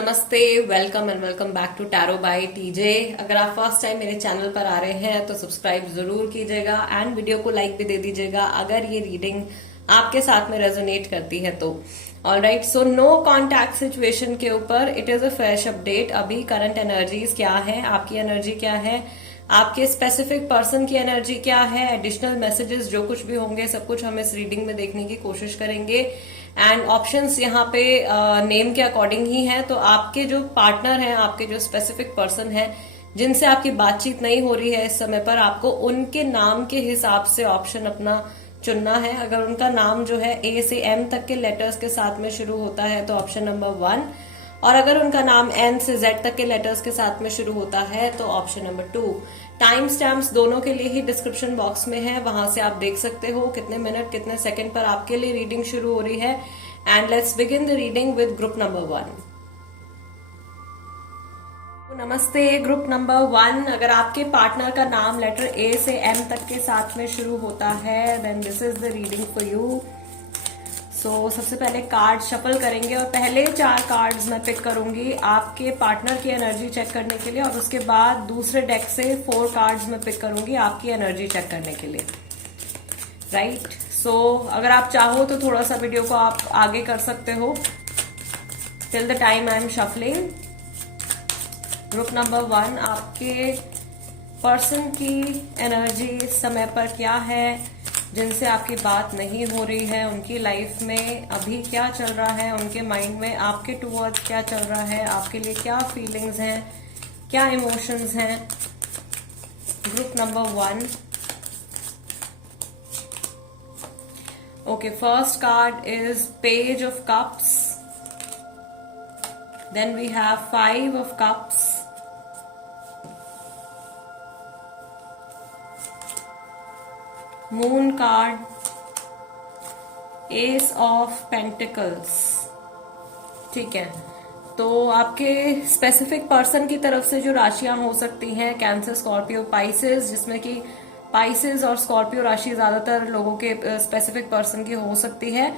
नमस्ते, welcome and welcome back to tarot by TJ. अगर आप फर्स्ट टाइम मेरे चैनल पर आ रहे हैं तो सब्सक्राइब जरूर कीजिएगा एंड वीडियो को लाइक भी दे दीजिएगा अगर ये रीडिंग आपके साथ में रेजोनेट करती है तो। Alright, so no contact situation के ऊपर it is a fresh update. अभी करंट एनर्जीज क्या है, आपकी एनर्जी क्या है, आपके स्पेसिफिक पर्सन की एनर्जी क्या है, एडिशनल मैसेजेस जो कुछ भी होंगे सब कुछ हम इस रीडिंग में देखने की कोशिश करेंगे। एंड ऑप्शंस यहाँ पे नेम के अकॉर्डिंग ही है। तो आपके जो पार्टनर हैं, आपके जो स्पेसिफिक पर्सन हैं जिनसे आपकी बातचीत नहीं हो रही है इस समय पर, आपको उनके नाम के हिसाब से ऑप्शन अपना चुनना है। अगर उनका नाम जो है ए से एम तक के लेटर्स के साथ में शुरू होता है तो ऑप्शन नंबर 1, और अगर उनका नाम एन से जेड तक के लेटर्स के साथ में शुरू होता है तो ऑप्शन नंबर 2। टाइम स्टैम्प्स दोनों के लिए ही डिस्क्रिप्शन बॉक्स में है, वहां से आप देख सकते हो कितने मिनट कितने सेकंड पर आपके लिए रीडिंग शुरू हो रही है। And let's begin the reading with group number 1। नमस्ते ग्रुप नंबर 1। अगर आपके पार्टनर का नाम लेटर ए से एम तक के साथ में शुरू होता है then this is the reading for you. So सबसे पहले कार्ड शफल करेंगे और पहले 4 कार्ड्स मैं पिक करूंगी आपके पार्टनर की एनर्जी चेक करने के लिए, और उसके बाद दूसरे डेक से 4 कार्ड्स मैं पिक करूंगी आपकी एनर्जी चेक करने के लिए। राइट, सो अगर आप चाहो तो थोड़ा सा वीडियो को आप आगे कर सकते हो till the time I am shuffling. Group number 1, आपके पर्सन की एनर्जी इस समय पर क्या है, जिनसे आपकी बात नहीं हो रही है, उनकी लाइफ में अभी क्या चल रहा है, उनके माइंड में आपके टुवर्ड्स क्या चल रहा है, आपके लिए क्या फीलिंग्स हैं, क्या इमोशंस हैं। Group number 1। Okay, first card is page of cups, then we have 5 of cups, moon card, ace of pentacles. ठीक है, तो आपके स्पेसिफिक पर्सन की तरफ से जो राशियां हो सकती हैं कैंसर, स्कॉर्पियो, पाइसेस, जिसमें कि पाइसेस और स्कॉर्पियो राशि ज्यादातर लोगों के स्पेसिफिक पर्सन की हो सकती है,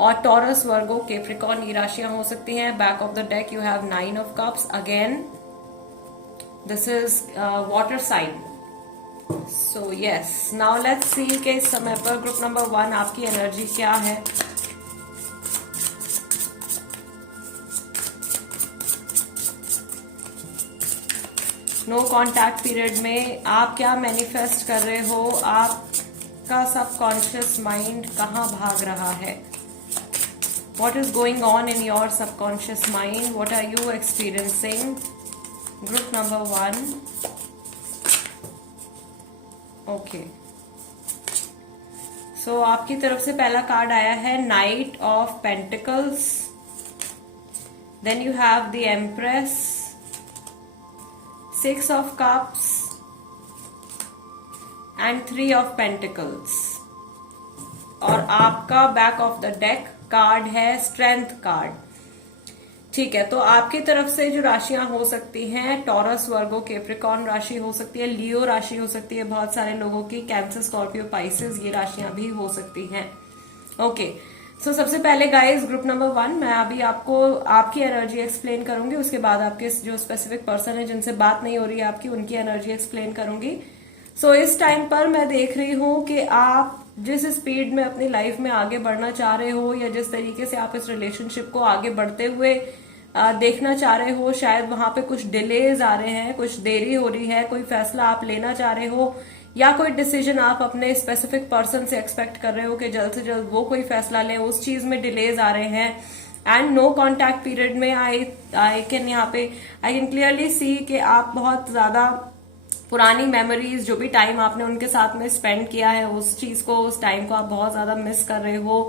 और टॉरस, वर्गो, कैप्रिकॉर्न ये राशियां हो सकती हैं। Back of the deck you have 9 of cups. Again this is water sign. So yes, now let's see कि इस समय पर ग्रुप नंबर 1 आपकी एनर्जी क्या है। नो कॉन्टैक्ट पीरियड में आप क्या मैनिफेस्ट कर रहे हो, आपका सबकॉन्शियस माइंड कहाँ भाग रहा है, what is going on in your subconscious mind, what are you experiencing. Group number 1। Okay, so आपकी तरफ से पहला कार्ड आया है knight of pentacles, then you have the empress, 6 of cups and 3 of pentacles, और आपका back of the deck card है strength card. ठीक है, तो आपकी तरफ से जो राशियां हो सकती हैं, टॉरस, वर्गो, कैप्रिकॉर्न राशि हो सकती है, लियो राशि हो सकती है बहुत सारे लोगों की, कैंसर, स्कॉर्पियो, पाइसेस ये राशियां भी हो सकती हैं। ओके, सो सबसे पहले गाइस ग्रुप नंबर 1 मैं अभी आपको आपकी एनर्जी एक्सप्लेन करूंगी, उसके बाद आपके जो स्पेसिफिक पर्सन है जिनसे बात नहीं हो रही है आपकी, उनकी एनर्जी एक्सप्लेन करूंगी। सो इस टाइम पर मैं देख रही हूं कि आप जिस स्पीड में अपनी लाइफ में आगे बढ़ना चाह रहे हो, या जिस तरीके से आप इस रिलेशनशिप को आगे बढ़ते हुए देखना चाह रहे हो, शायद वहां पे कुछ डिलेज आ रहे हैं, कुछ देरी हो रही है, कोई फैसला आप लेना चाह रहे हो, या कोई डिसीजन आप अपने स्पेसिफिक पर्सन से एक्सपेक्ट कर रहे हो कि जल्द से जल्द वो कोई फैसला ले, उस चीज में डिलेज आ रहे हैं। एंड नो कॉन्टैक्ट पीरियड में आई कैन यहाँ पे आई कैन क्लियरली सी कि आप बहुत ज्यादा पुरानी मेमोरीज, जो भी टाइम आपने उनके साथ में स्पेंड किया है, उस चीज को, उस टाइम को आप बहुत ज्यादा मिस कर रहे हो।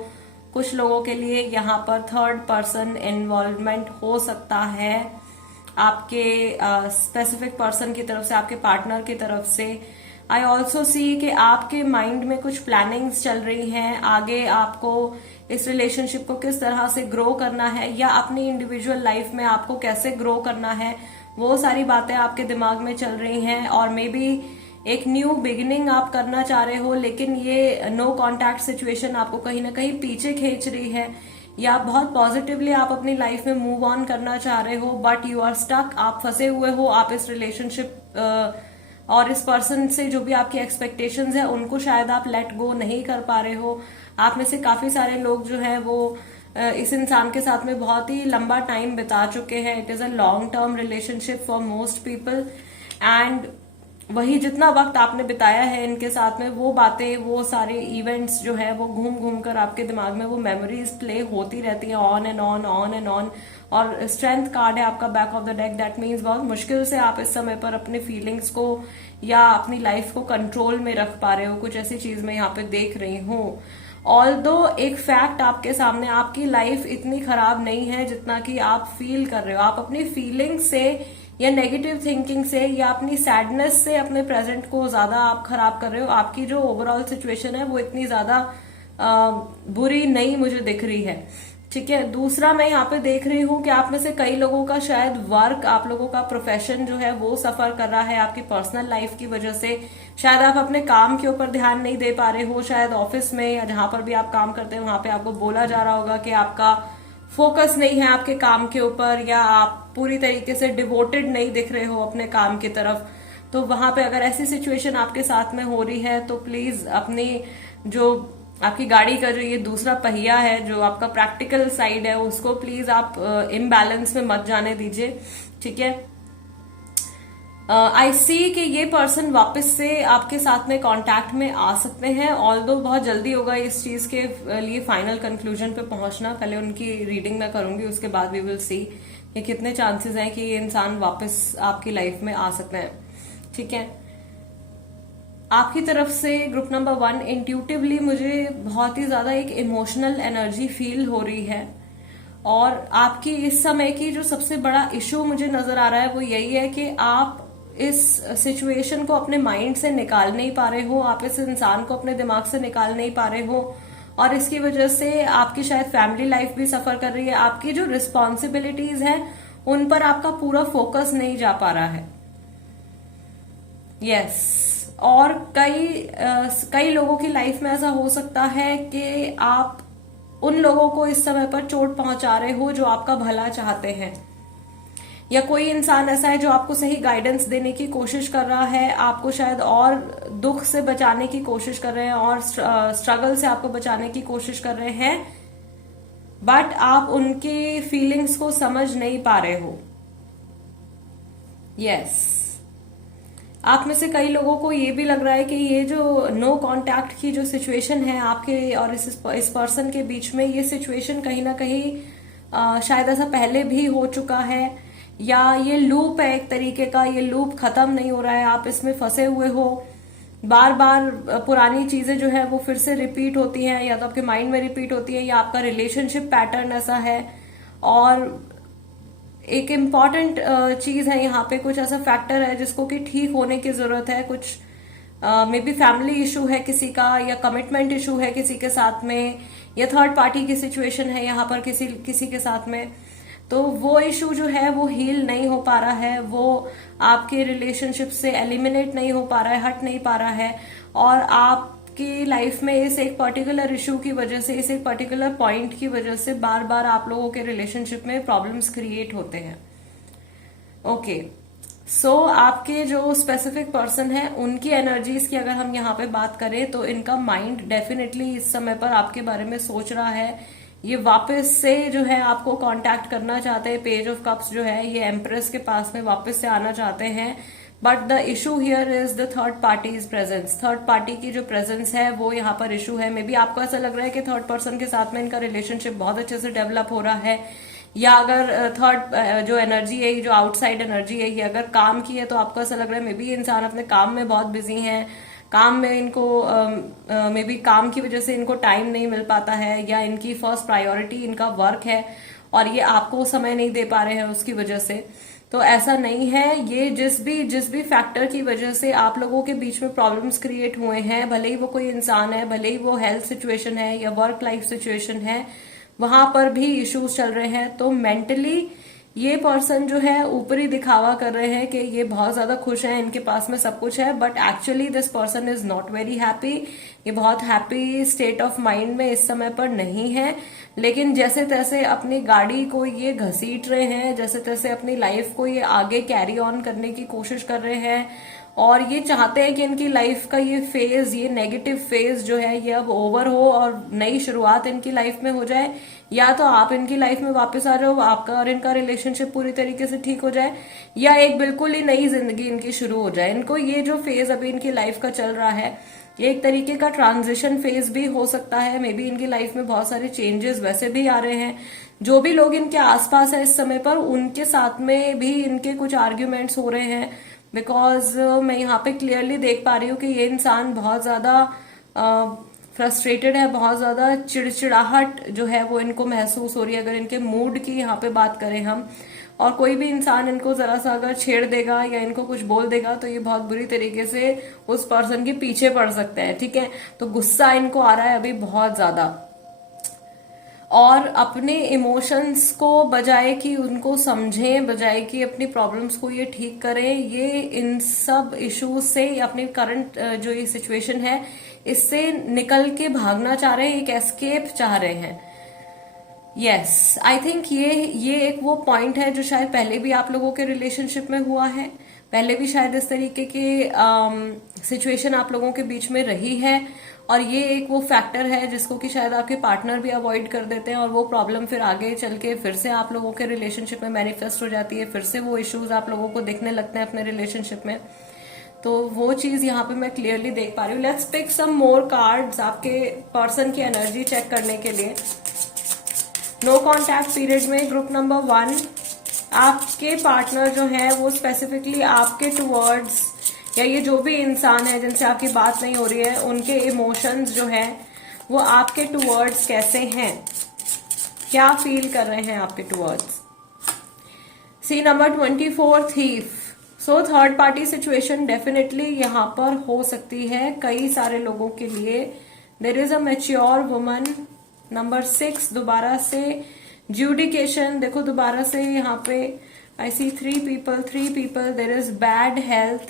कुछ लोगों के लिए यहाँ पर थर्ड पर्सन इन्वॉल्वमेंट हो सकता है आपके स्पेसिफिक पर्सन की तरफ से, आपके पार्टनर की तरफ से। आई ऑल्सो सी कि आपके माइंड में कुछ प्लानिंग्स चल रही हैं, आगे आपको इस रिलेशनशिप को किस तरह से ग्रो करना है, या अपनी इंडिविजुअल लाइफ में आपको कैसे ग्रो करना है, वो सारी बातें आपके दिमाग में चल रही हैं। और मे बी एक न्यू बिगिनिंग आप करना चाह रहे हो, लेकिन ये नो कॉन्टैक्ट सिचुएशन आपको कहीं ना कहीं पीछे खींच रही है, या बहुत पॉजिटिवली आप अपनी लाइफ में मूव ऑन करना चाह रहे हो, बट यू आर स्टक, आप फंसे हुए हो, आप इस रिलेशनशिप और इस पर्सन से जो भी आपकी एक्सपेक्टेशंस है उनको शायद आप लेट गो नहीं कर पा रहे हो। आप में से काफी सारे लोग जो है वो इस इंसान के साथ में बहुत ही लंबा टाइम बिता चुके हैं। It is a long term relationship for most people, and वही जितना वक्त आपने बिताया है इनके साथ में, वो बातें, वो सारे इवेंट्स जो है वो घूम घूम कर आपके दिमाग में वो मेमोरीज प्ले होती रहती है on and on, on and on. और स्ट्रेंथ कार्ड है आपका back of the deck, that means बहुत मुश्किल से आप इस समय पर अपने फीलिंग्स को या अपनी लाइफ को कंट्रोल में रख पा रहे हो। कुछ ऐसी चीज मैं यहाँ पे देख रही हूँ। ऑल्दो एक फैक्ट आपके सामने, आपकी लाइफ इतनी खराब नहीं है जितना कि आप फील कर रहे हो। आप अपनी फीलिंग से या नेगेटिव थिंकिंग से या अपनी सैडनेस से अपने प्रेजेंट को ज्यादा आप खराब कर रहे हो। आपकी जो ओवरऑल सिचुएशन है वो इतनी ज्यादा बुरी नहीं मुझे दिख रही है। ठीक है, दूसरा मैं यहाँ पे देख रही हूँ कि आप में से कई लोगों का शायद वर्क, आप लोगों का प्रोफेशन जो है वो सफर कर रहा है आपकी पर्सनल लाइफ की वजह से। शायद आप अपने काम के ऊपर ध्यान नहीं दे पा रहे हो। शायद ऑफिस में या जहां पर भी आप काम करते हैं वहां पे आपको बोला जा रहा होगा कि आपका फोकस नहीं है आपके काम के ऊपर, या आप पूरी तरीके से डिवोटेड नहीं दिख रहे हो अपने काम की तरफ। तो वहां पे अगर ऐसी सिचुएशन आपके साथ में हो रही है तो प्लीज अपनी जो आपकी गाड़ी का जो ये दूसरा पहिया है, जो आपका प्रैक्टिकल साइड है, उसको प्लीज आप इम्बैलेंस में मत जाने दीजिए। ठीक है, आई सी कि ये पर्सन वापस से आपके साथ में कांटेक्ट में आ सकते हैं, ऑल्दो बहुत जल्दी होगा इस चीज के लिए फाइनल कंक्लूजन पे पहुंचना। पहले उनकी रीडिंग मैं करूंगी, उसके बाद वी विल सी कि कितने चांसेस हैं कि ये इंसान वापस आपकी लाइफ में आ सकते हैं। ठीक है, आपकी तरफ से ग्रुप नंबर 1 इंट्यूटिवली मुझे बहुत ही ज्यादा एक इमोशनल एनर्जी फील हो रही है, और आपकी इस समय की जो सबसे बड़ा इशू मुझे नजर आ रहा है वो यही है कि आप इस सिचुएशन को अपने माइंड से निकाल नहीं पा रहे हो, आप इस इंसान को अपने दिमाग से निकाल नहीं पा रहे हो, और इसकी वजह से आपकी शायद फैमिली लाइफ भी सफर कर रही है। आपकी जो रिस्पॉन्सिबिलिटीज हैं उन पर आपका पूरा फोकस नहीं जा पा रहा है। यस, और कई लोगों की लाइफ में ऐसा हो सकता है कि आप उन लोगों को इस समय पर चोट पहुंचा रहे हो जो आपका भला चाहते हैं, या कोई इंसान ऐसा है जो आपको सही गाइडेंस देने की कोशिश कर रहा है, आपको शायद और दुख से बचाने की कोशिश कर रहे हैं और स्ट्रगल से आपको बचाने की कोशिश कर रहे हैं, बट आप उनकी फीलिंग्स को समझ नहीं पा रहे हो। यस, आप में से कई लोगों को ये भी लग रहा है कि ये जो नो कांटेक्ट की जो सिचुएशन है आपके और इस पर्सन के बीच में, ये सिचुएशन कहीं ना कहीं शायद ऐसा पहले भी हो चुका है, या ये लूप है एक तरीके का, ये लूप खत्म नहीं हो रहा है, आप इसमें फंसे हुए हो। बार बार पुरानी चीजें जो है वो फिर से रिपीट होती हैं, या तो आपके माइंड में रिपीट होती है, या आपका रिलेशनशिप पैटर्न ऐसा है। और एक इम्पॉर्टेंट चीज है यहाँ पे, कुछ ऐसा फैक्टर है जिसको कि ठीक होने की जरूरत है। कुछ मे बी फैमिली इशू है किसी का, या कमिटमेंट इशू है किसी के साथ में, या थर्ड पार्टी की सिचुएशन है यहाँ पर किसी के साथ में। तो वो इशू जो है वो हील नहीं हो पा रहा है, वो आपके रिलेशनशिप से एलिमिनेट नहीं हो पा रहा है, हट नहीं पा रहा है, और आपकी लाइफ में इस एक पर्टिकुलर इशू की वजह से, इस एक पर्टिकुलर पॉइंट की वजह से बार बार आप लोगों के रिलेशनशिप में प्रॉब्लम्स क्रिएट होते हैं। ओके, सो आपके जो स्पेसिफिक पर्सन है उनकी एनर्जीज की अगर हम यहाँ पे बात करें तो इनका माइंड डेफिनेटली इस समय पर आपके बारे में सोच रहा है। ये वापस से जो है आपको कांटेक्ट करना चाहते हैं। पेज ऑफ कप्स जो है ये एम्प्रेस के पास में वापस से आना चाहते हैं, but the issue here is the third parties presence. Third party की जो प्रेजेंस है वो यहाँ पर इशू है। मे बी आपको ऐसा लग रहा है कि थर्ड पर्सन के साथ में इनका रिलेशनशिप बहुत अच्छे से डेवलप हो रहा है, या अगर थर्ड जो एनर्जी है, जो आउटसाइड एनर्जी है, ये अगर काम की है तो आपको ऐसा लग रहा है मे बी इंसान अपने काम में बहुत बिजी है, काम में इनको मे बी काम की वजह से इनको टाइम नहीं मिल पाता है, या इनकी फर्स्ट प्रायोरिटी इनका वर्क है और ये आपको समय नहीं दे पा रहे हैं उसकी वजह से। तो ऐसा नहीं है, ये जिस भी फैक्टर की वजह से आप लोगों के बीच में प्रॉब्लम्स क्रिएट हुए हैं, भले ही वो कोई इंसान है, भले ही वो हेल्थ सिचुएशन है या वर्क लाइफ सिचुएशन है, वहां पर भी इश्यूज चल रहे हैं। तो मेंटली ये पर्सन जो है ऊपरी दिखावा कर रहे हैं कि ये बहुत ज्यादा खुश हैं, इनके पास में सब कुछ है, but actually this person is not very happy. ये बहुत हैप्पी स्टेट ऑफ माइंड में इस समय पर नहीं है, लेकिन जैसे तैसे अपनी गाड़ी को ये घसीट रहे हैं, जैसे तैसे अपनी लाइफ को ये आगे कैरी ऑन करने की कोशिश कर रहे हैं, और ये चाहते हैं कि इनकी लाइफ का ये फेज, ये नेगेटिव फेज जो है ये अब ओवर हो और नई शुरुआत इनकी लाइफ में हो जाए, या तो आप इनकी लाइफ में वापस आ जाओ, आपका और इनका रिलेशनशिप पूरी तरीके से ठीक हो जाए, या एक बिल्कुल ही नई जिंदगी इनकी शुरू हो जाए। इनको ये जो फेज अभी इनकी लाइफ का चल रहा है ये एक तरीके का ट्रांजिशन फेज भी हो सकता है। मे बी इनकी लाइफ में बहुत सारे चेंजेस वैसे भी आ रहे हैं। जो भी लोग इनके आसपास है इस समय पर, उनके साथ में भी इनके कुछ आर्ग्यूमेंट्स हो रहे हैं, बिकॉज मैं यहाँ पे क्लियरली देख पा रही हूँ कि ये इंसान बहुत ज्यादा फ्रस्ट्रेटेड है, बहुत ज्यादा चिड़चिड़ाहट जो है वो इनको महसूस हो रही है। अगर इनके मूड की यहाँ पे बात करें हम, और कोई भी इंसान इनको जरा सा अगर छेड़ देगा या इनको कुछ बोल देगा तो ये बहुत बुरी तरीके से उस पर्सन के पीछे पड़ सकता है। ठीक है, तो गुस्सा इनको आ रहा है अभी बहुत ज्यादा, और अपने इमोशंस को बजाय कि उनको समझें, बजाय कि अपनी प्रॉब्लम्स को ये ठीक करें, ये इन सब इश्यूज से अपनी करंट जो ये सिचुएशन है इससे निकल के भागना चाह रहे हैं, एक एस्केप चाह रहे हैं। यस, आई थिंक ये एक वो पॉइंट है जो शायद पहले भी आप लोगों के रिलेशनशिप में हुआ है, पहले भी शायद इस तरीके की सिचुएशन आप लोगों के बीच में रही है, और ये एक वो फैक्टर है जिसको कि शायद आपके पार्टनर भी अवॉइड कर देते हैं, और वो प्रॉब्लम फिर आगे चल के फिर से आप लोगों के रिलेशनशिप में मैनिफेस्ट हो जाती है, फिर से वो इश्यूज आप लोगों को दिखने लगते हैं अपने रिलेशनशिप में। तो वो चीज यहाँ पे मैं क्लियरली देख पा रही हूँ। Let's pick some more cards आपके पर्सन की एनर्जी चेक करने के लिए। नो कॉन्टैक्ट पीरियड में ग्रुप नंबर 1, आपके पार्टनर जो है वो स्पेसिफिकली आपके टुवर्ड्स, या ये जो भी इंसान है जिनसे आपकी बात नहीं हो रही है, उनके इमोशंस जो है वो आपके टुवर्ड्स कैसे हैं, क्या फील कर रहे हैं आपके towards. See number 24, thief. So third party situation definitely यहाँ पर हो सकती है कई सारे लोगों के लिए। There is a mature woman. Number 6 दोबारा से ज्यूडिकेशन, देखो दोबारा से यहाँ पे I see 3 people. There is bad health.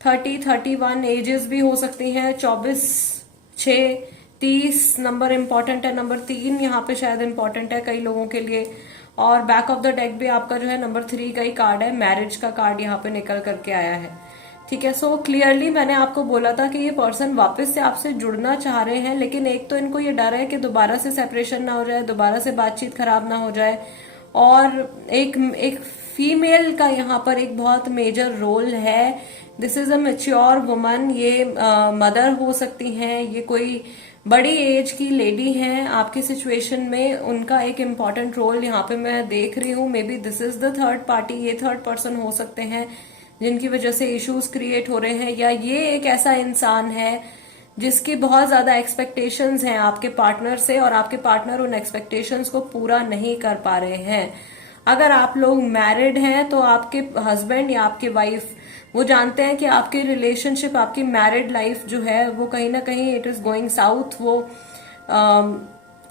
30-31 ages भी हो सकती हैं। 24-6-30 नंबर इंपॉर्टेंट है। नंबर 3 यहाँ पे शायद इंपॉर्टेंट है कई लोगों के लिए। और बैक ऑफ द डेक भी आपका जो है नंबर 3 का ही कार्ड है, मैरिज का कार्ड यहाँ पे निकल करके आया है। ठीक है, सो क्लियरली मैंने आपको बोला था कि ये पर्सन वापस से आपसे जुड़ना चाह रहे हैं, लेकिन एक तो इनको ये डर है कि दोबारा से सेपरेशन ना हो जाए, दोबारा से बातचीत खराब ना हो जाए, और एक फीमेल का यहाँ पर एक बहुत मेजर रोल है। This is a mature woman. ये मदर हो सकती हैं, ये कोई बड़ी एज की लेडी हैं आपकी सिचुएशन में, उनका एक इम्पॉर्टेंट रोल यहाँ पे मैं देख रही हूँ। May be this is the third party, ये थर्ड पर्सन हो सकते हैं जिनकी वजह से इश्यूज क्रिएट हो रहे हैं, या ये एक ऐसा इंसान है जिसकी बहुत ज्यादा एक्सपेक्टेशंस हैं आपके पार्टनर से, और आपके पार्टनर उन एक्सपेक्टेशंस को पूरा नहीं कर पा रहे हैं। अगर आप लोग मैरिड हैं तो आपके हस्बैंड या आपके वाइफ वो जानते हैं कि आपकी रिलेशनशिप, आपकी मैरिड लाइफ जो है वो कहीं ना कहीं इट इज गोइंग साउथ, वो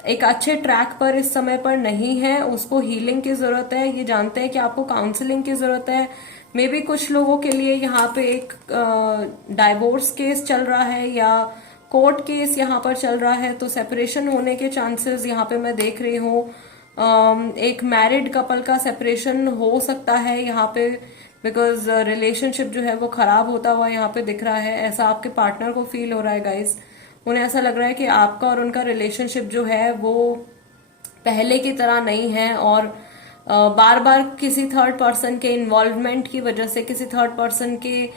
एक अच्छे ट्रैक पर इस समय पर नहीं है, उसको हीलिंग की जरूरत है। ये जानते हैं कि आपको काउंसलिंग की जरूरत है। मे बी कुछ लोगों के लिए यहाँ पे एक डाइवोर्स केस चल रहा है या कोर्ट केस यहाँ पर चल रहा है, तो सेपरेशन होने के चांसेस यहाँ पे मैं देख रही हूँ। एक मैरिड कपल का सेपरेशन हो सकता है यहाँ पे, बिकॉज रिलेशनशिप जो है वो खराब होता हुआ यहाँ पे दिख रहा है। ऐसा आपके पार्टनर को फील हो रहा है गाइस। उन्हें ऐसा लग रहा है कि आपका और उनका रिलेशनशिप जो है वो पहले की तरह नहीं है, और बार बार किसी थर्ड पर्सन के इन्वॉल्वमेंट की वजह से, किसी थर्ड पर्सन के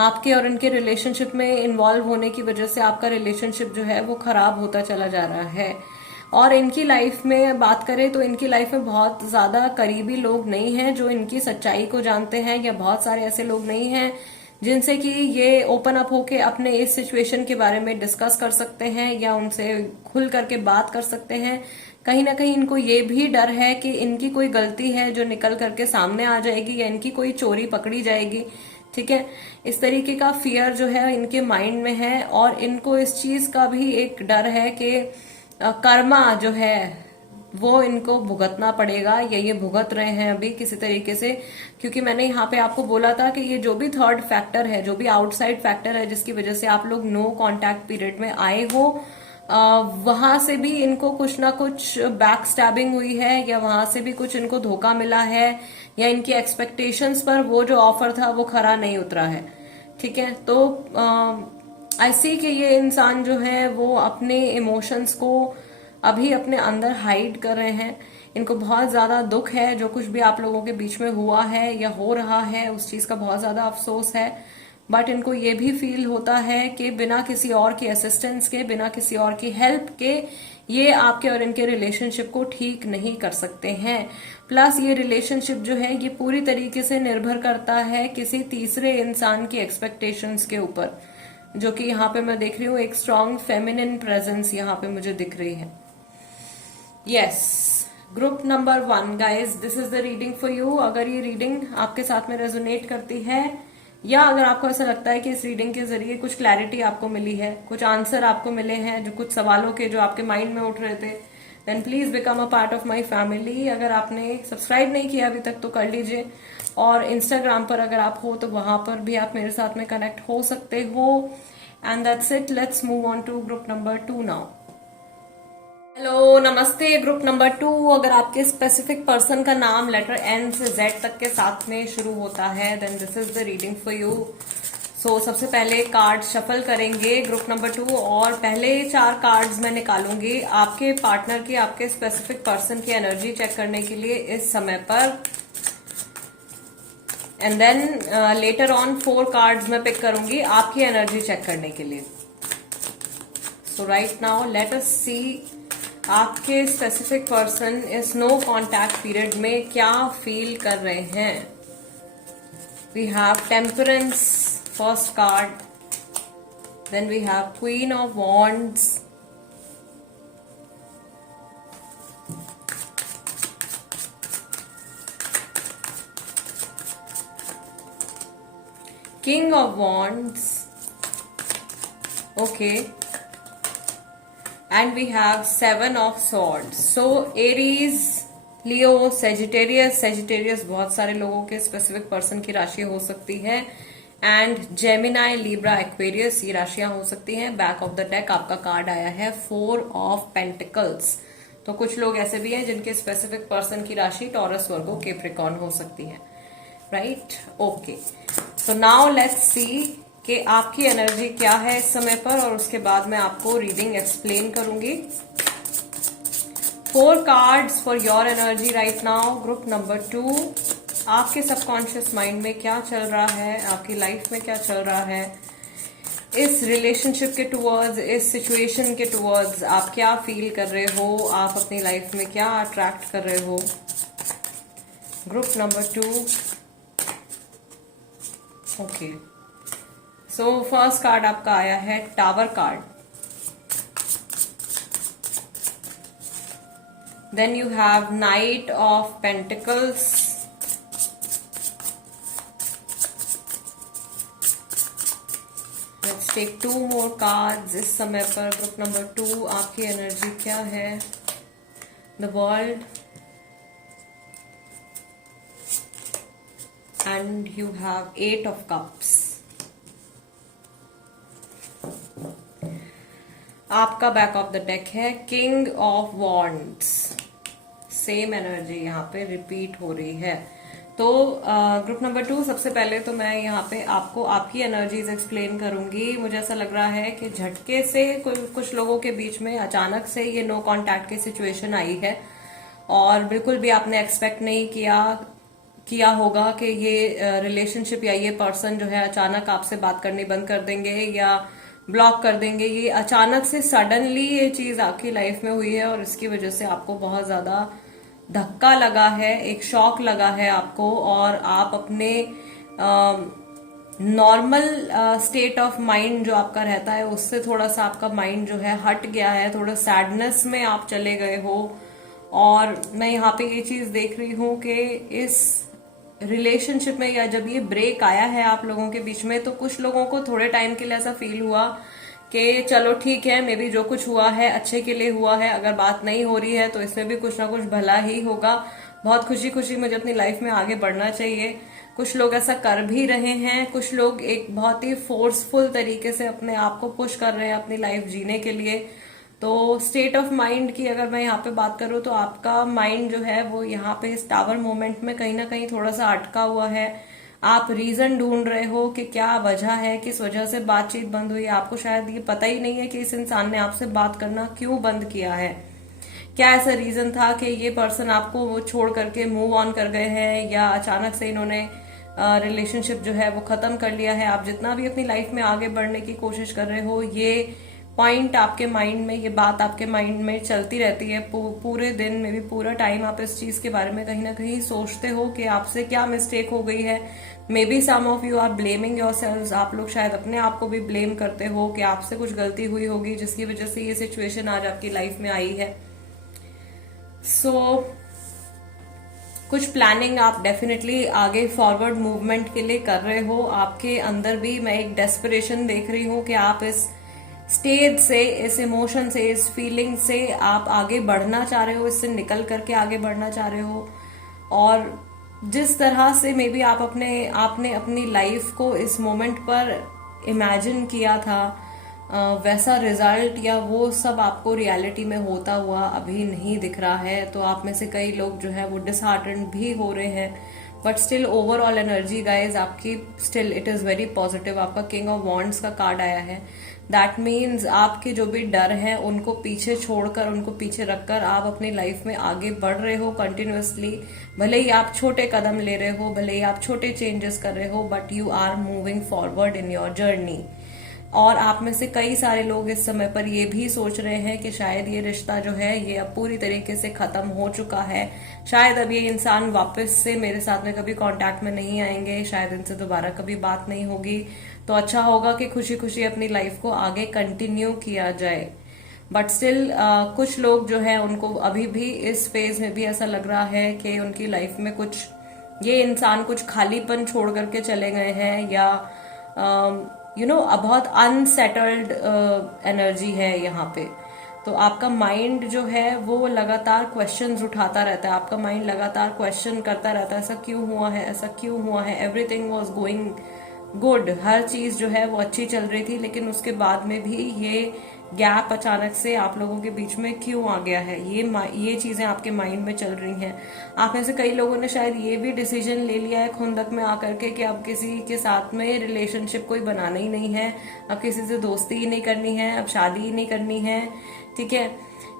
आपके और इनके रिलेशनशिप में इन्वॉल्व होने की वजह से आपका रिलेशनशिप जो है वो खराब होता चला जा रहा है। और इनकी लाइफ में बात करें तो इनकी लाइफ में बहुत ज्यादा करीबी लोग नहीं हैं जो इनकी सच्चाई को जानते हैं, या बहुत सारे ऐसे लोग नहीं हैं जिनसे कि ये ओपन अप होके अपने इस सिचुएशन के बारे में डिस्कस कर सकते हैं या उनसे खुल करके बात कर सकते हैं। कहीं ना कहीं इनको ये भी डर है कि इनकी कोई गलती है जो निकल करके सामने आ जाएगी, या इनकी कोई चोरी पकड़ी जाएगी। ठीक है, इस तरीके का फियर जो है इनके माइंड में है, और इनको इस चीज का भी एक डर है कि कर्मा जो है वो इनको भुगतना पड़ेगा, या ये भुगत रहे हैं अभी किसी तरीके से। क्योंकि मैंने यहाँ पे आपको बोला था कि ये जो भी थर्ड फैक्टर है, जो भी आउटसाइड फैक्टर है जिसकी वजह से आप लोग नो कांटेक्ट पीरियड में आए हो, वहां से भी इनको कुछ ना कुछ बैक स्टैबिंग हुई है, या वहां से भी कुछ इनको धोखा मिला है, या इनकी एक्सपेक्टेशंस पर वो जो ऑफर था वो खरा नहीं उतरा है। ठीक है, तो ऐसी कि ये इंसान जो है वो अपने इमोशंस को अभी अपने अंदर हाइड कर रहे हैं। इनको बहुत ज्यादा दुख है, जो कुछ भी आप लोगों के बीच में हुआ है या हो रहा है उस चीज का बहुत ज्यादा अफसोस है। बट इनको ये भी फील होता है कि बिना किसी और की असिस्टेंस के, बिना किसी और की हेल्प के ये आपके और इनके रिलेशनशिप को ठीक नहीं कर सकते हैं। प्लस ये रिलेशनशिप जो है ये पूरी तरीके से निर्भर करता है किसी तीसरे इंसान की एक्सपेक्टेशंस के ऊपर, जो कि यहाँ पे मैं देख रही हूँ एक स्ट्रॉन्ग फेमिनिन प्रेजेंस यहाँ पे मुझे दिख रही है। Yes, group number 1 guys, this is the reading for you. अगर ये रीडिंग आपके साथ में रेजोनेट करती है, या अगर आपको ऐसा लगता है कि इस रीडिंग के जरिए कुछ क्लैरिटी आपको मिली है, कुछ आंसर आपको मिले हैं जो कुछ सवालों के जो आपके माइंड में उठ रहे थे, then please become a part of my family. अगर आपने सब्सक्राइब नहीं किया अभी तक तो कर लीजिए, और इंस्टाग्राम पर अगर आप हो तो वहां पर भी आप मेरे साथ में कनेक्ट हो सकते हो। And that's it, let's move on to group number 2 now. Hello, नमस्ते ग्रुप नंबर 2। अगर आपके स्पेसिफिक पर्सन का नाम लेटर एन से जेड तक के साथ में शुरू होता है, then this is the reading for you. So सबसे पहले कार्ड शफल करेंगे ग्रुप नंबर 2, और पहले 4 कार्ड्स मैं निकालूंगी आपके पार्टनर की, आपके स्पेसिफिक पर्सन की एनर्जी चेक करने के लिए इस समय पर। And then later on 4 cards मैं पिक करूंगी आपकी एनर्जी चेक करने के लिए। So right now let us see आपके स्पेसिफिक पर्सन इस नो कॉन्टैक्ट पीरियड में क्या फील कर रहे हैं। We have temperance first card, then we have queen of wands, king of wands, okay, and we have 7 of swords. So Aries, Leo, Sagittarius बहुत सारे लोगों के स्पेसिफिक पर्सन की राशि हो सकती है, एंड जेमिनाई, लिब्रा, एक्वेरियस ये राशियां हो सकती हैं। बैक ऑफ द डेक आपका कार्ड आया है 4 ऑफ पेंटिकल्स। तो कुछ लोग ऐसे भी हैं जिनके स्पेसिफिक पर्सन की राशि टॉरस, वर्गो, कैप्रिकॉर्न हो सकती है, right? Okay, so now let's see कि आपकी एनर्जी क्या है इस समय पर, और उसके बाद मैं आपको रीडिंग एक्सप्लेन करूंगी। 4 cards for your energy right now group number 2। आपके सबकॉन्शियस माइंड में क्या चल रहा है, आपकी लाइफ में क्या चल रहा है, इस रिलेशनशिप के टुवर्ड्स, इस सिचुएशन के टुवर्ड्स आप क्या फील कर रहे हो, आप अपनी लाइफ में क्या अट्रैक्ट कर रहे हो। Group number 2, okay. So first card आपका आया है tower card, then you have knight of pentacles, let's take 2 more cards इस समय पर ग्रुप नंबर 2 आपकी एनर्जी क्या है। The world, and you have 8 of cups. आपका बैक ऑफ द डेक है king of wands. Same energy यहाँ पे रिपीट हो रही है। तो ग्रुप नंबर 2, सबसे पहले तो मैं यहाँ पे आपको आपकी एनर्जीज एक्सप्लेन करूंगी। मुझे ऐसा लग रहा है कि झटके से कुछ लोगों के बीच में अचानक से ये नो कांटेक्ट की सिचुएशन आई है, और बिल्कुल भी आपने एक्सपेक्ट नहीं किया होगा कि ये रिलेशनशिप या ये पर्सन जो है अचानक आपसे बात करनी बंद कर देंगे या ब्लॉक कर देंगे। ये अचानक से सडनली ये चीज आपकी लाइफ में हुई है, और इसकी वजह से आपको बहुत ज्यादा धक्का लगा है, एक शॉक लगा है आपको, और आप अपने नॉर्मल स्टेट ऑफ माइंड जो आपका रहता है उससे थोड़ा सा आपका माइंड जो है हट गया है, थोड़ा सैडनेस में आप चले गए हो। और मैं यहाँ पे ये चीज देख रही हूँ कि इस रिलेशनशिप में, या जब ये ब्रेक आया है आप लोगों के बीच में, तो कुछ लोगों को थोड़े टाइम के लिए ऐसा फील हुआ कि चलो ठीक है, मे बी जो कुछ हुआ है अच्छे के लिए हुआ है, अगर बात नहीं हो रही है तो इसमें भी कुछ ना कुछ भला ही होगा, बहुत खुशी खुशी मुझे अपनी लाइफ में आगे बढ़ना चाहिए। कुछ लोग ऐसा कर भी रहे हैं, कुछ लोग एक बहुत ही फोर्सफुल तरीके से अपने आप को पुश कर रहे हैं अपनी लाइफ जीने के लिए। तो स्टेट ऑफ माइंड की अगर मैं यहाँ पे बात करूँ तो आपका माइंड जो है वो यहाँ पे इस टावर मोमेंट में कहीं ना कहीं थोड़ा सा अटका हुआ है। आप रीजन ढूंढ रहे हो कि क्या वजह है, किस वजह से बातचीत बंद हुई। आपको शायद ये पता ही नहीं है कि इस इंसान ने आपसे बात करना क्यों बंद किया है, क्या ऐसा रीजन था कि ये पर्सन आपको वो छोड़ करके मूव ऑन कर गए हैं, या अचानक से इन्होंने रिलेशनशिप जो है वो खत्म कर लिया है। आप जितना भी अपनी लाइफ में आगे बढ़ने की कोशिश कर रहे हो, ये पॉइंट आपके माइंड में, ये बात आपके माइंड में चलती रहती है पूरे दिन में भी, पूरा टाइम आप इस चीज के बारे में कहीं ना कहीं सोचते हो कि आपसे क्या मिस्टेक हो गई है। Maybe some of you are blaming yourself, आप लोग शायद अपने आप को भी ब्लेम करते हो कि आपसे कुछ गलती हुई होगी जिसकी वजह से ये सिचुएशन आज आपकी लाइफ में आई है। सो कुछ प्लानिंग आप डेफिनेटली आगे फॉरवर्ड मूवमेंट के लिए कर रहे हो। आपके अंदर भी मैं एक डेस्परेशन देख रही हूं कि आप इस स्टेज से, इस इमोशन से, इस फीलिंग से आप आगे बढ़ना चाह रहे हो, इससे निकल करके आगे बढ़ना चाह रहे हो। और जिस तरह से मे बी आपने अपनी लाइफ को इस मोमेंट पर इमेजिन किया था, वैसा रिजल्ट या वो सब आपको रियलिटी में होता हुआ अभी नहीं दिख रहा है। तो आप में से कई लोग जो है वो डिसहार्टेंड भी हो रहे हैं, but still overall energy guys आपकी still it is very positive. आपका किंग ऑफ वॉन्ड्स का कार्ड आया है। दैट मीन्स आपके जो भी डर हैं उनको पीछे छोड़कर, उनको पीछे रखकर आप अपनी लाइफ में आगे बढ़ रहे हो कंटिन्यूअसली। भले ही आप छोटे कदम ले रहे हो, भले ही आप छोटे चेंजेस कर रहे हो, but you are moving forward in your journey. और आप में से कई सारे लोग इस समय पर ये भी सोच रहे हैं कि शायद ये रिश्ता जो है ये अब पूरी तरीके से खत्म हो चुका है, शायद अब ये इंसान वापस से मेरे साथ में कभी कांटेक्ट में नहीं आएंगे, शायद इनसे दोबारा कभी बात नहीं होगी। तो अच्छा होगा कि खुशी खुशी अपनी लाइफ को आगे कंटिन्यू किया जाए। बट स्टिल कुछ लोग जो है उनको अभी भी इस फेज में भी ऐसा लग रहा है कि उनकी लाइफ में कुछ, ये इंसान कुछ खालीपन छोड़ करके चले गए हैं, या बहुत अनसेटल्ड एनर्जी है यहाँ पे। तो आपका माइंड जो है वो लगातार क्वेश्चंस उठाता रहता है, आपका माइंड लगातार क्वेश्चन करता रहता है, ऐसा क्यों हुआ है, ऐसा क्यों हुआ है। एवरीथिंग वाज गोइंग गुड, हर चीज जो है वो अच्छी चल रही थी, लेकिन उसके बाद में भी ये गैप अचानक से आप लोगों के बीच में क्यों आ गया है, ये चीजें आपके माइंड में चल रही हैं। आप में से कई लोगों ने शायद ये भी डिसीजन ले लिया है खुंदक में आकर के कि अब किसी के साथ में रिलेशनशिप कोई बनाना ही नहीं है, अब किसी से दोस्ती ही नहीं करनी है, अब शादी ही नहीं करनी है, ठीक है,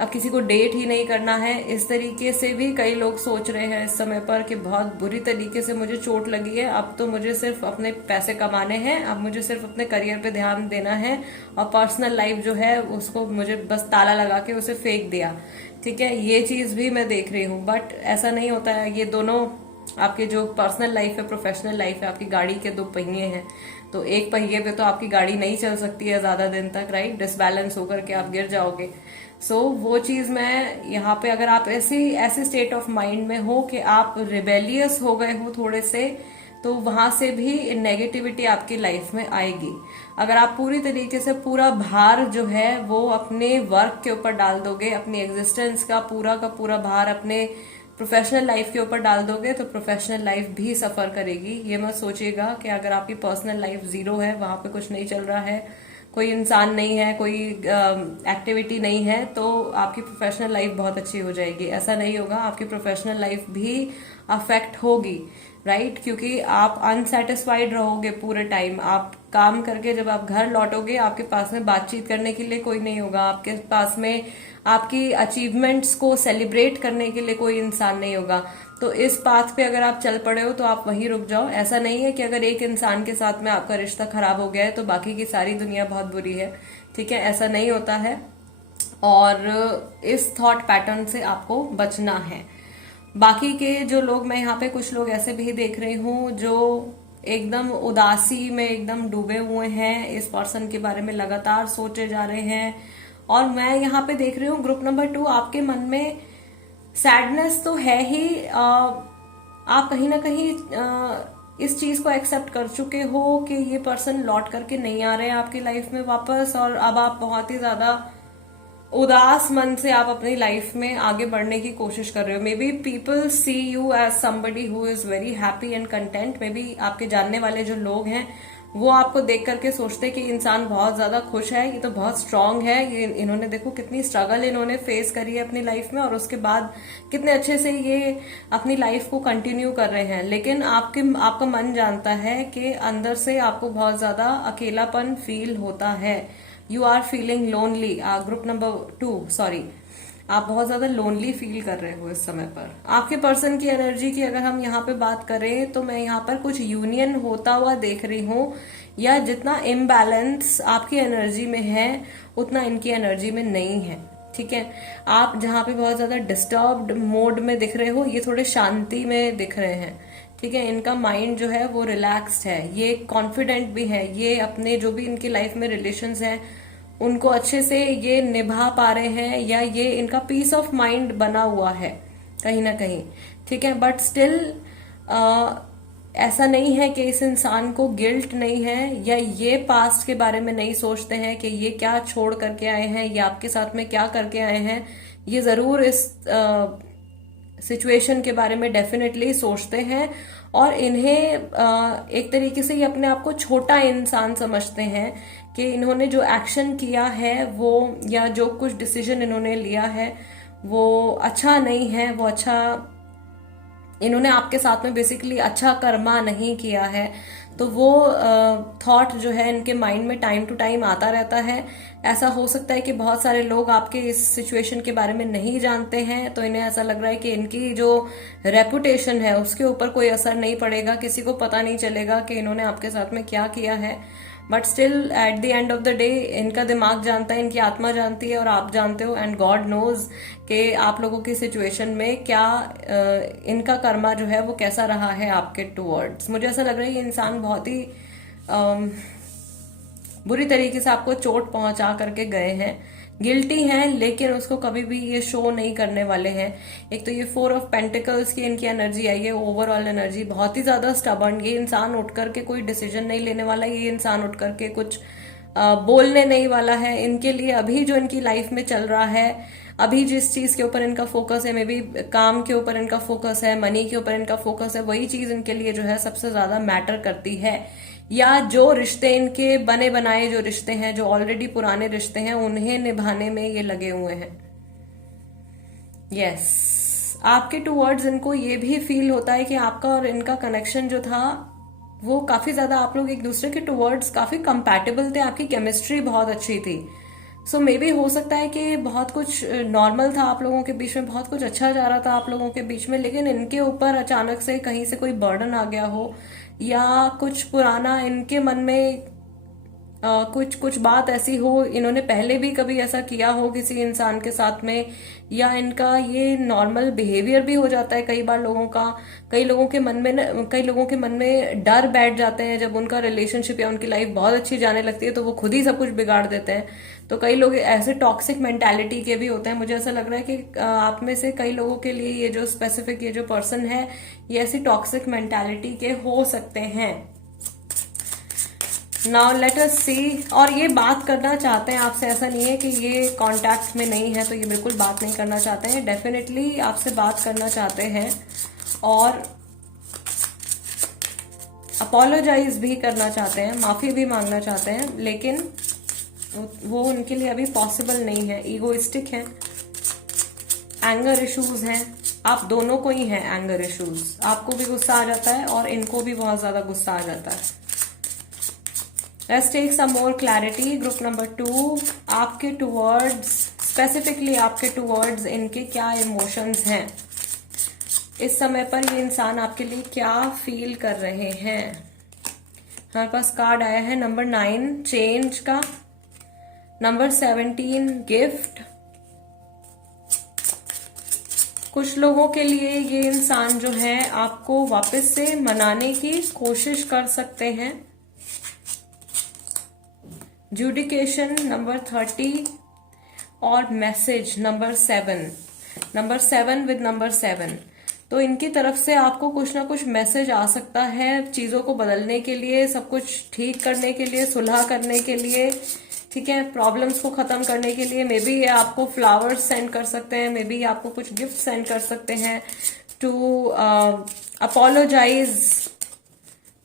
अब किसी को डेट ही नहीं करना है। इस तरीके से भी कई लोग सोच रहे हैं इस समय पर कि बहुत बुरी तरीके से मुझे चोट लगी है, अब तो मुझे सिर्फ अपने पैसे कमाने हैं, अब मुझे सिर्फ अपने करियर पे ध्यान देना है, और पर्सनल लाइफ जो है उसको मुझे बस ताला लगा के उसे फेंक दिया। ठीक है, ये चीज भी मैं देख रही हूँ, बट ऐसा नहीं होता है। ये दोनों, आपके जो पर्सनल लाइफ है, प्रोफेशनल लाइफ है, आपकी गाड़ी के दो पहिए हैं। तो एक पहिए पे तो आपकी गाड़ी नहीं चल सकती है ज्यादा दिन तक, राइट, डिसबैलेंस होकर के आप गिर जाओगे। वो चीज मैं यहाँ पे, अगर आप ऐसे स्टेट ऑफ माइंड में हो कि आप रिबेलियस हो गए हो थोड़े से, तो वहां से भी नेगेटिविटी आपकी लाइफ में आएगी। अगर आप पूरी तरीके से पूरा भार जो है वो अपने वर्क के ऊपर डाल दोगे, अपनी एग्जिस्टेंस का पूरा भार अपने प्रोफेशनल लाइफ के ऊपर डाल दोगे, तो प्रोफेशनल लाइफ भी सफर करेगी। ये मत सोचिएगा कि अगर आपकी पर्सनल लाइफ जीरो है, वहां पे कुछ नहीं चल रहा है, कोई इंसान नहीं है, कोई एक्टिविटी नहीं है, तो आपकी प्रोफेशनल लाइफ बहुत अच्छी हो जाएगी। ऐसा नहीं होगा, आपकी प्रोफेशनल लाइफ भी अफेक्ट होगी, राइट, क्योंकि आप अनसेटिस्फाइड रहोगे पूरे टाइम। आप काम करके जब आप घर लौटोगे, आपके पास में बातचीत करने के लिए कोई नहीं होगा, आपके पास में आपकी अचीवमेंट्स को सेलिब्रेट करने के लिए कोई इंसान नहीं होगा। तो इस पाथ पे अगर आप चल पड़े हो तो आप वहीं रुक जाओ। ऐसा नहीं है कि अगर एक इंसान के साथ में आपका रिश्ता खराब हो गया है तो बाकी की सारी दुनिया बहुत बुरी है, ठीक है, ऐसा नहीं होता है। और इस थॉट पैटर्न से आपको बचना है। बाकी के जो लोग, मैं यहाँ पे कुछ लोग ऐसे भी देख रही हूँ जो एकदम उदासी में एकदम डूबे हुए हैं, इस पर्सन के बारे में लगातार सोचे जा रहे हैं। और मैं यहाँ पे देख रही हूँ ग्रुप नंबर 2, आपके मन में सैडनेस तो है ही, आप कहीं ना कहीं इस चीज को एक्सेप्ट कर चुके हो कि ये पर्सन लौट करके नहीं आ रहे हैं आपकी लाइफ में वापस, और अब आप बहुत ही ज्यादा उदास मन से आप अपनी लाइफ में आगे बढ़ने की कोशिश कर रहे हो। Maybe people see you as somebody who is very happy and content. Maybe आपके जानने वाले जो लोग हैं वो आपको देख करके सोचते हैं कि इंसान बहुत ज्यादा खुश है, ये तो बहुत स्ट्रांग है, ये इन्होंने देखो कितनी स्ट्रगल इन्होंने फेस करी है अपनी लाइफ में, और उसके बाद कितने अच्छे से ये अपनी लाइफ को कंटिन्यू कर रहे हैं। लेकिन आपका मन जानता है कि अंदर से आपको बहुत ज्यादा अकेलापन फील होता है। You are feeling lonely. Group number 2, sorry, आप बहुत ज्यादा लोनली फील कर रहे हो इस समय पर। आपके पर्सन की एनर्जी की अगर हम यहाँ पे बात करें तो मैं यहाँ पर कुछ यूनियन होता हुआ देख रही हूँ, या जितना इम्बैलेंस आपकी एनर्जी में है उतना इनकी एनर्जी में नहीं है। ठीक है, आप जहाँ पे बहुत ज्यादा डिस्टर्ब्ड मोड में दिख रहे हो, ये थोड़े शांति में दिख रहे हैं। ठीक है, इनका माइंड जो है वो रिलैक्स्ड है, ये कॉन्फिडेंट भी है, ये अपने जो भी इनकी लाइफ में रिलेशंस हैं उनको अच्छे से ये निभा पा रहे हैं, या ये इनका पीस ऑफ माइंड बना हुआ है कहीं ना कहीं। ठीक है, बट स्टिल ऐसा नहीं है कि इस इंसान को गिल्ट नहीं है, या ये पास्ट के बारे में नहीं सोचते हैं कि ये क्या छोड़ करके आए हैं या आपके साथ में क्या करके आए हैं। ये जरूर इस सिचुएशन के बारे में डेफिनेटली सोचते हैं, और इन्हें एक तरीके से ये अपने आप को छोटा इंसान समझते हैं कि इन्होंने जो एक्शन किया है वो, या जो कुछ डिसीजन इन्होंने लिया है वो अच्छा नहीं है, वो अच्छा, इन्होंने आपके साथ में बेसिकली अच्छा कर्मा नहीं किया है। तो वो थॉट जो है इनके माइंड में टाइम टू टाइम आता रहता है। ऐसा हो सकता है कि बहुत सारे लोग आपके इस सिचुएशन के बारे में नहीं जानते हैं, तो इन्हें ऐसा लग रहा है कि इनकी जो रेपुटेशन है उसके ऊपर कोई असर नहीं पड़ेगा, किसी को पता नहीं चलेगा कि इन्होंने आपके साथ में क्या किया है। But still at the end of the day इनका दिमाग जानता है, इनकी आत्मा जानती है, और आप जानते हो, एंड गॉड नोज कि आप लोगों की सिचुएशन में क्या इनका कर्मा जो है वो कैसा रहा है आपके टूवर्ड्स। मुझे ऐसा लग रहा है ये इंसान बहुत ही बुरी तरीके से आपको चोट पहुंचा करके गए हैं, गिल्टी हैं, लेकिन उसको कभी भी ये शो नहीं करने वाले हैं। एक तो ये 4 ऑफ पेंटिकल्स की इनकी एनर्जी आई है, ओवरऑल एनर्जी बहुत ही ज्यादा स्टबर्न। ये इंसान उठ करके कोई डिसीजन नहीं लेने वाला, ये इंसान उठ करके कुछ बोलने नहीं वाला है। इनके लिए अभी जो इनकी लाइफ में चल रहा है, अभी जिस चीज के ऊपर इनका फोकस है, मे बी काम के ऊपर इनका फोकस है, मनी के ऊपर इनका फोकस है, वही चीज इनके लिए जो है सबसे ज्यादा मैटर करती है। या जो रिश्ते इनके बने बनाए जो रिश्ते हैं, जो ऑलरेडी पुराने रिश्ते हैं, उन्हें निभाने में ये लगे हुए हैं। यस, आपके टूवर्ड्स इनको ये भी फील होता है कि आपका और इनका कनेक्शन जो था वो काफी ज्यादा, आप लोग एक दूसरे के टूवर्ड्स काफी कंपैटिबल थे, आपकी केमिस्ट्री बहुत अच्छी थी। सो मे बी हो सकता है कि बहुत कुछ नॉर्मल था आप लोगों के बीच में, बहुत कुछ अच्छा जा रहा था आप लोगों के बीच में, लेकिन इनके ऊपर अचानक से कहीं से कोई बर्डन आ गया हो, या कुछ पुराना इनके मन में कुछ बात ऐसी हो, इन्होंने पहले भी कभी ऐसा किया हो किसी इंसान के साथ में, या इनका ये नॉर्मल बिहेवियर भी हो जाता है कई बार लोगों का। कई लोगों के मन में डर बैठ जाते हैं जब उनका रिलेशनशिप या उनकी लाइफ बहुत अच्छी जाने लगती है, तो वो खुद ही सब कुछ बिगाड़ देते हैं। तो कई लोग ऐसे टॉक्सिक मेंटालिटी के भी होते हैं। मुझे ऐसा लग रहा है कि आप में से कई लोगों के लिए ये जो स्पेसिफिक ये जो पर्सन है, ये ऐसी टॉक्सिक मेंटालिटी के हो सकते हैं। नाउ लेट अस सी, और ये बात करना चाहते हैं आपसे, ऐसा नहीं है कि ये कांटेक्ट में नहीं है तो ये बिल्कुल बात नहीं करना चाहते हैं, डेफिनेटली आपसे बात करना चाहते हैं, और अपोलोजाइज भी करना चाहते हैं, माफी भी मांगना चाहते हैं, लेकिन वो उनके लिए अभी पॉसिबल नहीं है। ईगोइस्टिक है, एंगर इश्यूज हैं, आप दोनों को ही है एंगर इश्यूज। आपको भी गुस्सा आ जाता है और इनको भी बहुत ज्यादा गुस्सा आ जाता है। Let's take some more clarity. Group number 2, आपके टूवर्ड्स, स्पेसिफिकली आपके टूवर्ड्स इनके क्या इमोशंस हैं इस समय पर, ये इंसान आपके लिए क्या फील कर रहे हैं। हमारे पास कार्ड आया है नंबर 9 चेंज का, नंबर 17 गिफ्ट। कुछ लोगों के लिए ये इंसान जो है आपको वापस से मनाने की कोशिश कर सकते हैं। जुडिकेशन नंबर 30 और मैसेज नंबर 7 विद नंबर 7। तो इनकी तरफ से आपको कुछ ना कुछ मैसेज आ सकता है चीजों को बदलने के लिए, सब कुछ ठीक करने के लिए, सुलह करने के लिए, ठीक है, प्रॉब्लम्स को खत्म करने के लिए। मे बी ये आपको फ्लावर्स सेंड कर सकते हैं, मे बी आपको कुछ गिफ्ट सेंड कर सकते हैं टू अपोलोजाइज।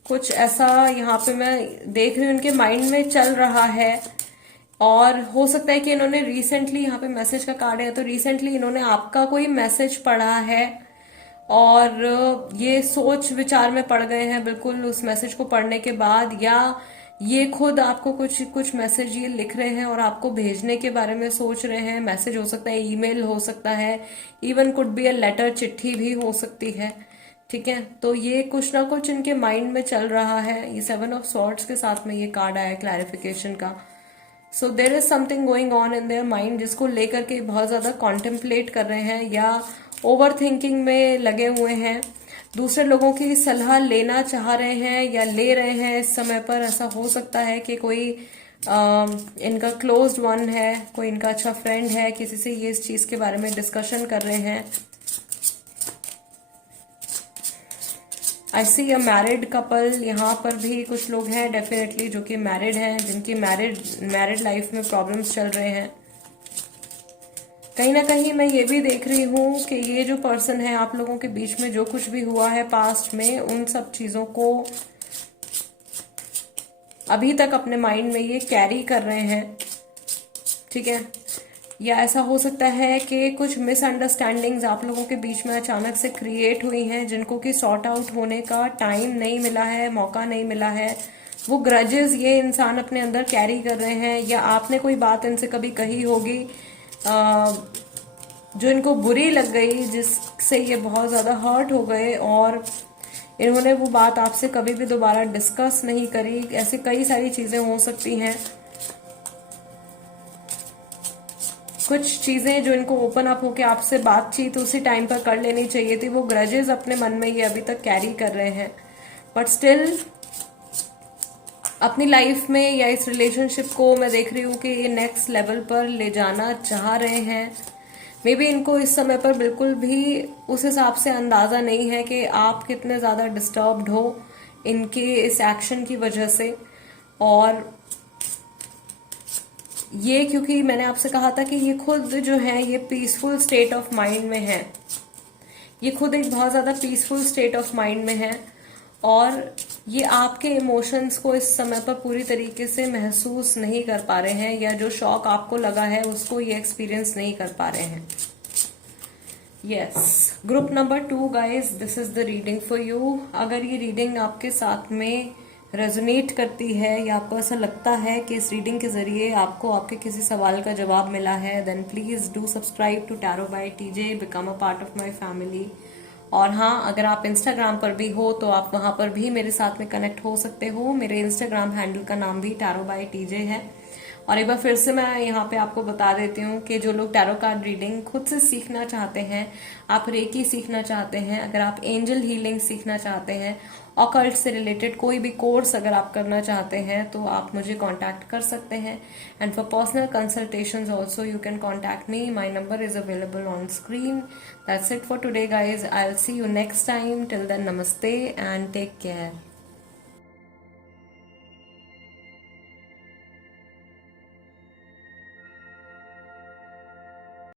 कुछ ऐसा यहाँ पे मैं देख रही हूँ इनके माइंड में चल रहा है। और हो सकता है कि इन्होंने रिसेंटली, यहाँ पे मैसेज का कार्ड है, तो रिसेंटली इन्होंने आपका कोई मैसेज पढ़ा है और ये सोच विचार में पड़ गए हैं बिल्कुल उस मैसेज को पढ़ने के बाद, या ये खुद आपको कुछ कुछ मैसेज ये लिख रहे हैं और आपको भेजने के बारे में सोच रहे हैं। मैसेज हो सकता है, ईमेल हो सकता है, even could be a letter, चिट्ठी भी हो सकती है, ठीक है। तो ये कुछ ना कुछ इनके माइंड में चल रहा है। ये 7 ऑफ सॉर्ड्स के साथ में ये कार्ड आया क्लैरिफिकेशन का। So there is something going on in their mind जिसको लेकर के बहुत ज्यादा कॉन्टेम्पलेट कर रहे हैं या ओवर थिंकिंग में लगे हुए हैं, दूसरे लोगों की सलाह लेना चाह रहे हैं या ले रहे हैं इस समय पर। ऐसा हो सकता है कि कोई इनका क्लोज्ड वन है, कोई इनका अच्छा फ्रेंड है, किसी से ये इस चीज के बारे में डिस्कशन कर रहे हैं। आई सी अ मैरिड कपल, यहाँ पर भी कुछ लोग हैं डेफिनेटली जो कि मैरिड हैं, जिनकी मैरिड लाइफ में प्रॉब्लम्स चल रहे हैं। कहीं ना कहीं मैं ये भी देख रही हूँ कि ये जो पर्सन है, आप लोगों के बीच में जो कुछ भी हुआ है पास्ट में, उन सब चीजों को अभी तक अपने माइंड में ये कैरी कर रहे हैं, ठीक है। या ऐसा हो सकता है कि कुछ मिसअंडरस्टैंडिंग्स आप लोगों के बीच में अचानक से क्रिएट हुई हैं, जिनको कि सॉर्ट आउट होने का टाइम नहीं मिला है, मौका नहीं मिला है। वो ग्रजेस ये इंसान अपने अंदर कैरी कर रहे हैं, या आपने कोई बात इनसे कभी कही होगी जो इनको बुरी लग गई, जिससे ये बहुत ज्यादा हर्ट हो गए और इन्होंने वो बात आपसे कभी भी दोबारा डिस्कस नहीं करी। ऐसी कई सारी चीजें हो सकती हैं। कुछ चीजें जो इनको ओपन अप होके आपसे बातचीत उसी टाइम पर कर लेनी चाहिए थी, वो ग्रजेस अपने मन में ये अभी तक कैरी कर रहे हैं, बट स्टिल अपनी लाइफ में या इस रिलेशनशिप को मैं देख रही हूँ कि ये नेक्स्ट लेवल पर ले जाना चाह रहे हैं। मे बी इनको इस समय पर बिल्कुल भी उस हिसाब से अंदाजा नहीं है कि आप कितने ज्यादा डिस्टर्ब्ड हो इनके इस एक्शन की वजह से। और ये क्योंकि मैंने आपसे कहा था कि ये खुद जो है ये पीसफुल स्टेट ऑफ माइंड में है, ये खुद एक बहुत ज्यादा पीसफुल स्टेट ऑफ माइंड में है और ये आपके इमोशंस को इस समय पर पूरी तरीके से महसूस नहीं कर पा रहे हैं, या जो शॉक आपको लगा है उसको ये एक्सपीरियंस नहीं कर पा रहे हैं। Yes, group number 2 guys, this is the reading for you. अगर ये रीडिंग आपके साथ में रेजोनेट करती है या आपको ऐसा लगता है कि इस रीडिंग के जरिए आपको आपके किसी सवाल का जवाब मिला है, then please do subscribe to tarot by TJ, become a part of my family. और हाँ, अगर आप इंस्टाग्राम पर भी हो तो आप वहां पर भी मेरे साथ में कनेक्ट हो सकते हो। मेरे इंस्टाग्राम हैंडल का नाम भी टैरो बाय टीजे है। और एक बार फिर से मैं यहाँ पे आपको बता देती हूँ कि जो लोग टैरो कार्ड रीडिंग खुद से सीखना चाहते हैं, आप रेकी सीखना चाहते हैं, अगर आप एंजल हीलिंग सीखना चाहते हैं, ऑकल्ट से रिलेटेड कोई भी कोर्स अगर आप करना चाहते हैं, तो आप मुझे कांटेक्ट कर सकते हैं। And for personal consultations also you can contact me, my number is available on screen. That's it for today guys, I will see you next time. Till then, नमस्ते एंड टेक केयर।